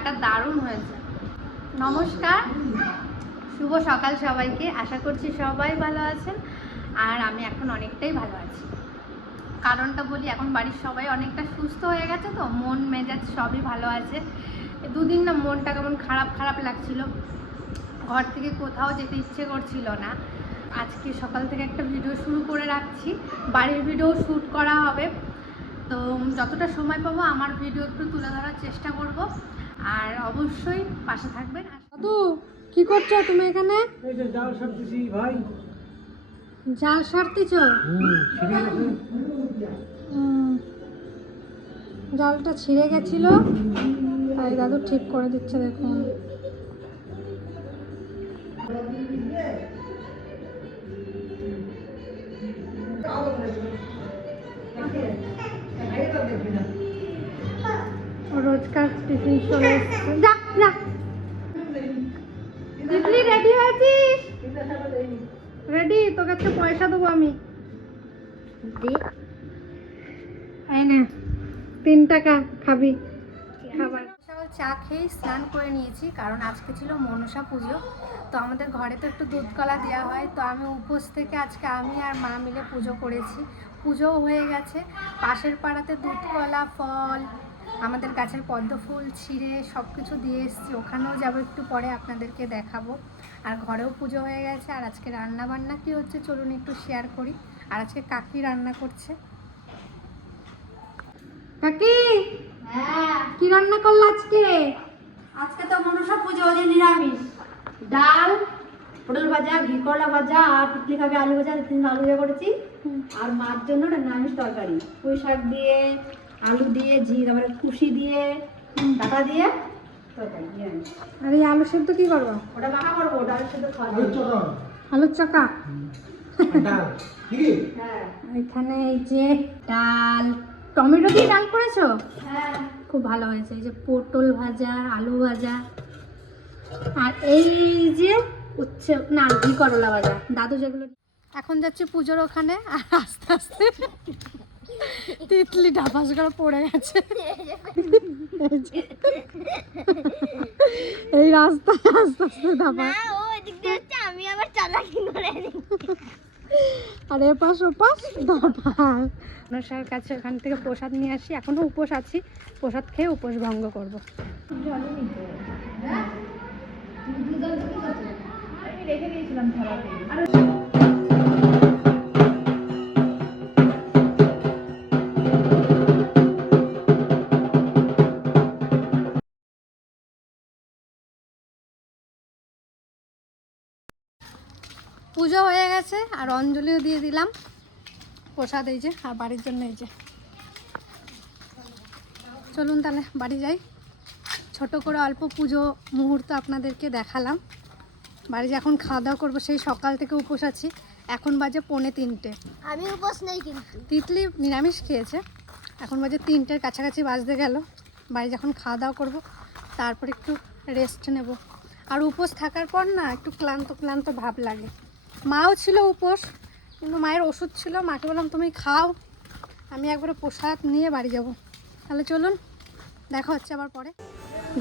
চাটা দারুণ হয়েছে। নমস্কার, শুভ সকাল সবাইকে। আশা করছি সবাই ভালো আছেন, আর আমি এখন অনেকটাই ভালো আছি। কারণটা বলি, এখন বাড়ির সবাই অনেকটা সুস্থ হয়ে গেছে, তো মন মেজাজ সবই ভালো আছে। দুদিন না মনটা কেমন খারাপ খারাপ লাগছিল, ঘর থেকে কোথাও যেতে ইচ্ছে করছিল না। আজকে সকাল থেকে একটা ভিডিও শুরু করে রাখছি, বাড়ির ভিডিও শ্যুট করা হবে। তো যতটা সময় পাবো আমার ভিডিও একটু তুলে ধরার চেষ্টা করব, আর অবশ্যই পাশে থাকবেন। দাদু, কি করছো তুমি এখানে? এই যে জাল সারতেছি ভাই। জাল সারতেছ? জালটা ছিঁড়ে গেছিল, তাই দাদু ঠিক করে দিচ্ছে। দেখুন, রোজকার টিফিন চলে এসছে। যা না, ইডলি রেডি হয়েছিস? রেডি, তোকে আজকে পয়সা দেবো আমি। এই নে 3 টাকা, খাবি খাবার। সকাল চা খেয়ে স্নান করে নিয়েছি, কারণ আজকে ছিল মনসা পুজো। তো আমাদের ঘরে তো একটু দুধ কলা দেওয়া হয়, তো আমি উপোস থেকে আজকে আমি আর মা মিলে পুজো করেছি। পুজোও হয়ে গেছে। পাশের পাড়াতে দুধ কলা, ফল, আমাদের গাছের পদ্ম ফুল ছিঁড়ে সব কিছু দিয়ে এসেছি। ওখানেও যাবো একটু পরে, আপনাদেরকে দেখাবো। আর ঘরেও পুজো হয়ে গেছে। আর আজকে রান্না বান্না কী হচ্ছে চলুন একটু শেয়ার করি। আর আজকে কাকি রান্না করছে। কাকি, হ্যাঁ, কি রান্না করলো আজকে? আজকে তো মনসা পুজো, ওদের নিরামিষ। ডাল, পটল ভাজা, ঘি করলা ভাজা, আর পিকলি খাবে আলু ভাজা, 3 আলু ভাজা করেছি। আর মার জন্য একটা নিরামিষ তরকারি, পুঁই শাক দিয়ে, আলু দিয়ে, তারপরে কুশি দিয়ে, ডাটা দিয়ে তরকারি নিরামিষ। আর এই আলু সেদ্ধ কি করবো? ওটা মাখা করবো, ডাল সেদ্ধ খাওয়া যাবে। আলুর চকা। হ্যাঁ এখানে এই যে ডাল, টমেটো দিয়ে ডাল করেছো? হ্যাঁ, খুব ভালো হয়েছে। এই যে পটল ভাজা, আলু ভাজা, আর এই যে উচ্ছে না ঘি করলা ভাজা। দাদু যেগুলো। এখন যাচ্ছি পুজোর ওখানে, আর আস্তে আস্তে তিতলি ডাবাস করে পড়ে গেছে। এই রাস্তায় আস্তে আস্তে ডাবাস, আমি আবার চালাকি করে আর এপাশ ওপাশ ডাবাস। মনসার কাছে ওখান থেকে প্রসাদ নিয়ে আসি। এখনো উপোস আছি, প্রসাদ খেয়ে উপোস ভঙ্গ করবো। আমি রেখে দিয়েছিলাম থালাতে। পুজো হয়ে গেছে, আর অঞ্জলিও দিয়ে দিলাম। প্রসাদ এই যে, আর বাড়ির জন্য এই যে। চলুন তাহলে বাড়ি যাই। ছোট করে অল্প পুজো মুহূর্ত আপনাদেরকে দেখালাম। বাড়ি যে এখন খাওয়া দাওয়া করবো, সেই সকাল থেকে উপোস আছি। এখন বাজে 2:45। আমি উপোস নেই কিন্তু। তিতলি নিরামিষ খেয়েছে। এখন বাজে 3টের কাছাকাছি বাজতে গেল। বাড়ি যখন খাওয়া দাওয়া করবো, তারপর একটু রেস্ট নেব। আর উপোস থাকার পর না একটু ক্লান্ত ক্লান্ত ভাব লাগে। মাও ছিল উপোস, কিন্তু মায়ের ওষুধ ছিল। মাকে বললাম তুমি খাও, আমি একবারে প্রসাদ নিয়ে বাড়ি যাব। তাহলে চলুন, দেখা হচ্ছে আবার পরে।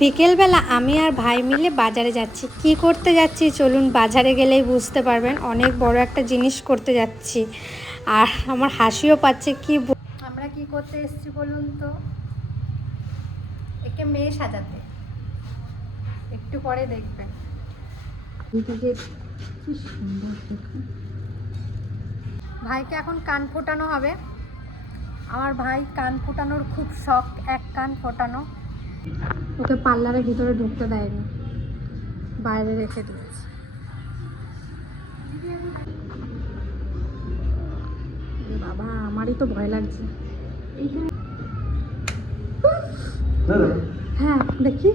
বিকেলবেলা আমি আর ভাই মিলে বাজারে যাচ্ছি। কি করতে যাচ্ছি চলুন বাজারে গেলেই বুঝতে পারবেন। অনেক বড় একটা জিনিস করতে যাচ্ছি, আর আমার হাসিও পাচ্ছে। আমরা কি করতে এসেছি বলুন তো? একে মেয়ে সাজাতে, একটু পরে দেখবেন। ভাইকে এখন কান ফোটানো হবে। আমার ভাই কান ফোটানোর খুব শখ, এক কান ফোটানো। ওকে পার্লারের ভিতরে ঢুকতে দেয়নি, বাইরে রেখে দিয়েছি। বাবা, আমারই তো ভয় লাগছে। হ্যাঁ দেখি,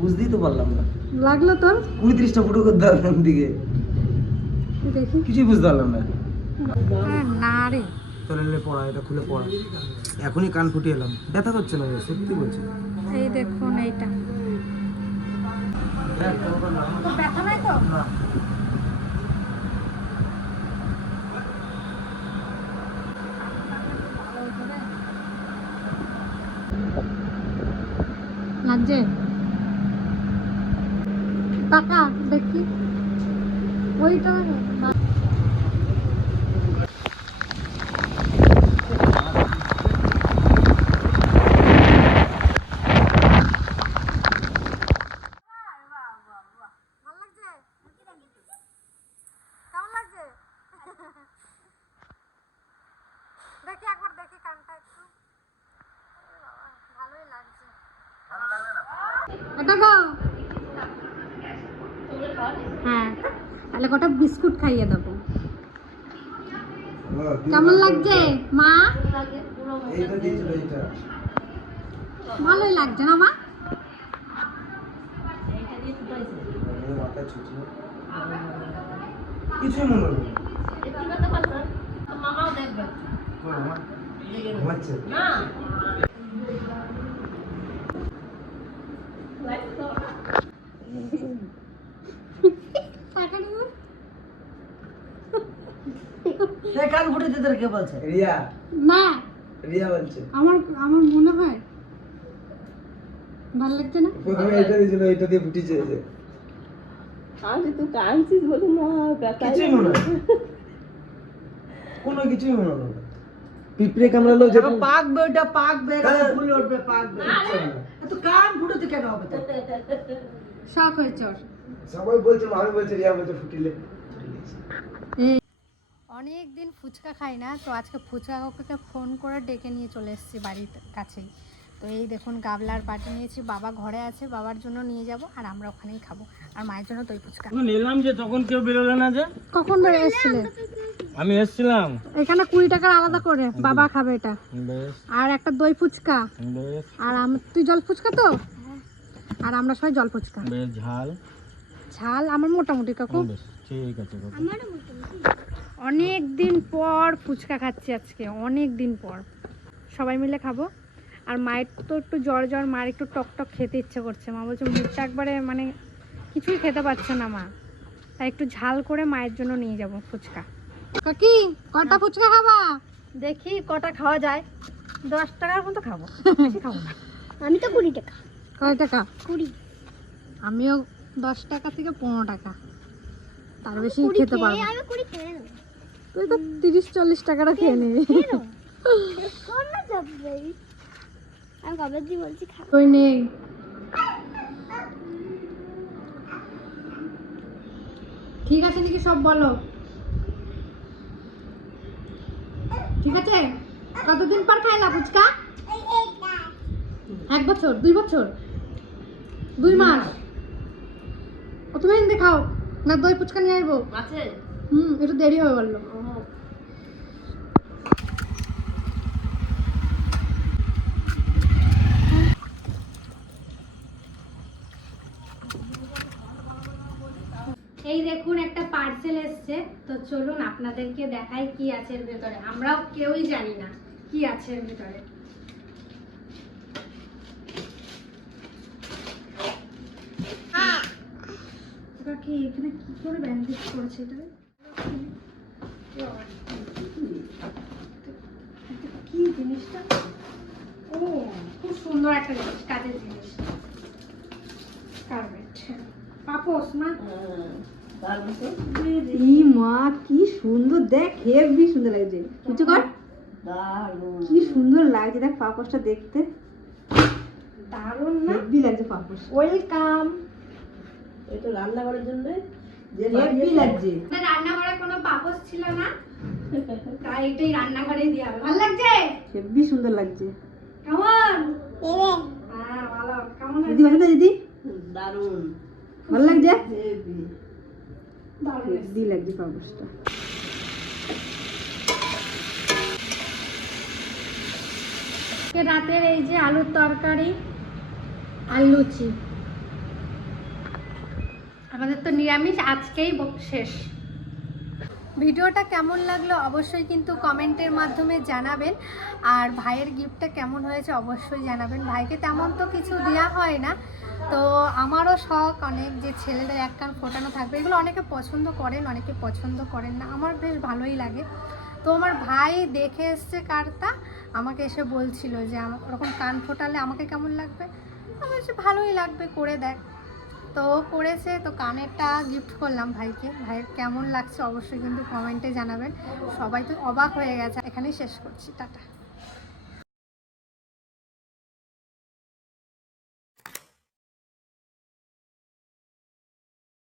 বুঝতেই তো পারলাম না। লাগলো তোর? 20-30টা ফুটো করতে পারলাম দিকে, দেখি। কিছুই বুঝতে পারলাম না। না রে, চলে পড়া, এটা খুলে পড়া। এখনই কান ফুটিয়ে এলাম, ব্যথা করছে না, সত্যি বলছি। এই দেখুন এইটা। তোর ব্যথা নাই তো? না, লাগছে? টাকা দেখি ওইটা দেখি একবার দেখি কানটা একটু ভালোই লাগছে। এটা গো হ্যাঁ, তাহলে কটা বিস্কুট খাইয়ে দেবো। কেমন লাগছে মা? এইটা দিয়েছিল এইটা। ভালোই লাগছে না মা? আমার মাথা ছুটি। কিছুই মনে হলো না। মামাও দেখবে মামা ঘুমাচ্ছে। কান ফুটে দিতে কে বলছে? রিয়া না রিয়া বলছে। আমার আমার মনে হয় ভালো লাগছে না। প্রথমে এইটা দিয়েছিল, এইটা দিয়ে ফুটিছে এই যে। আমি তো কানছিস বলি না কিছুই মনে হয় না। কোনো কিছুই মনে হলো না। পিঁপড়ে কামড়ালো যে পাকবে, ওটা পাকবে, ফুল উঠবে, পাকবে। তো কান ফুটোতে কেন হবে? শখ হয়েছে ওর। সবাই বলছে, আমি বলছি, রিয়া বলছে ফুটিলে। অনেক দিন ফুচকা খাই না, তো আজকে ফুচকা কাকুকে ফোন করে ডেকে নিয়ে চলে এসেছি বাড়ির কাছেই। তো এই দেখুন গাবলার বাটি নিয়েছি, বাবা ঘরে আছে, বাবার জন্য নিয়ে যাব আর আমরা ওখানেই খাবো, আর মায়ের জন্য দই ফুচকা। এলাম যে তখন কেউ বেরোলো না যে? কখন বেড়ে এসেছিলে? আমি এসেছিলাম। এখানে 20 টাকার আলাদা করে বাবা খাবে এটা, বেশ আর একটা দই ফুচকা, বেশ আর তুই জল ফুচকা তো, আর আমরা সবাই জল ফুচকা। বেশ ঝাল। ঝাল আমার মোটামুটি কাকু। বেশ ঠিক আছে কাকু। অনেক দিন পর ফুচকা খাচ্ছি আজকে, অনেক দিন পর সবাই মিলে খাবো। আর মায়ের তো একটু জ্বর জ্বর, মায়ের একটু টক টক খেতে ইচ্ছে করছে। মা বলছে মুখটা একবারে মানে কিছুই খেতে পারছে না মা, তাই একটু ঝাল করে মায়ের জন্য নিয়ে যাব ফুচকা। কাকি কটা ফুচকা খাবা? দেখি কটা খাওয়া যায়। 10 টাকার মতো খাবো, বেশি খাবো না। আমি তো 20 টাকা। কয় টাকা? 20। আমিও 10 টাকা থেকে 15 টাকা, তার বেশি খেতে পারবো না। আমি 20 খেয়ে নেব। তুই তো 30-40 টাকাটা খেয়ে নিবি। কোন না যাবে? আমি কবে দিয়ে বলছি খা। তুই নেই। ঠিক আছে নাকি সব বলো? ঠিক আছে। কতদিন পর খাইলা ফুচকা? 1 বছর, 2 বছর, 2 মাস। ও তুমি এনে খাও না, দই ফুচকা নিয়ে আইবো। আছে? একটু দেরি হয়ে গেল। এই দেখুন একটা পার্সেল এসছে, তো চলুন আপনাদেরকে দেখাই কি আছে এর ভেতরে। আমরাও কেউই জানি না কি আছে এর ভেতরে। এটা কি এখানে কি করে ব্যান্ডেজ করেছে এটা? কি জিনিসটা? ও খুব সুন্দর একটা জিনিস, কাজের জিনিস। কার্পেট, পাপোস না? ই মা কি সুন্দর, দেখ হেভি সুন্দর লাগছে। কিছু কর, কি সুন্দর লাগছে, দেখ পাপোসটা দেখতে দারুণ না? হেভি লাগছে পাপোস। ওয়েলকাম। এটা রান্নাঘরের জন্য হেভি লাগছে। রান্নাঘরে কোনো পাপোস ছিল না, তাই এটাই রান্নাঘরে দিয়ে হবে। ভালো লাগছে? হেভি সুন্দর লাগছে। কেমন? হ্যাঁ ভালো। কেমন দিদি ভালো তো দিদি? দারুণ ভালো লাগছে? হেভি দারুণ। হেভি লাগছে পাপোসটা। রাতের এই যে আলুর তরকারি আর লুচি, আমাদের তো নিরামিষ আজকেই শেষ। ভিডিওটা কেমন লাগলো অবশ্যই কিন্তু কমেন্টের মাধ্যমে জানাবেন, আর ভাইয়ের গিফটটা কেমন হয়েছে অবশ্যই জানাবেন। ভাইকে তেমন তো কিছু দেওয়া হয় না, তো আমারও শখ অনেক যে ছেলেদের এক কান ফোটানো থাকবে। এগুলো অনেকে পছন্দ করেন, অনেকে পছন্দ করেন না, আমার বেশ ভালোই লাগে। তো আমার ভাই দেখে এসছে কার্ডটা, আমাকে এসে বলছিল যে ওরকম কান ফোটালে আমাকে কেমন লাগবে। আমার বলছে ভালোই লাগবে, করে দেখ। তো ও করেছে, তো কানেরটা গিফট করলাম ভাইকে। ভাইয়ের কেমন লাগছে অবশ্যই কিন্তু কমেন্টে জানাবেন। সবাই তো অবাক হয়ে গেছে। এখানেই শেষ করছি, টাটা।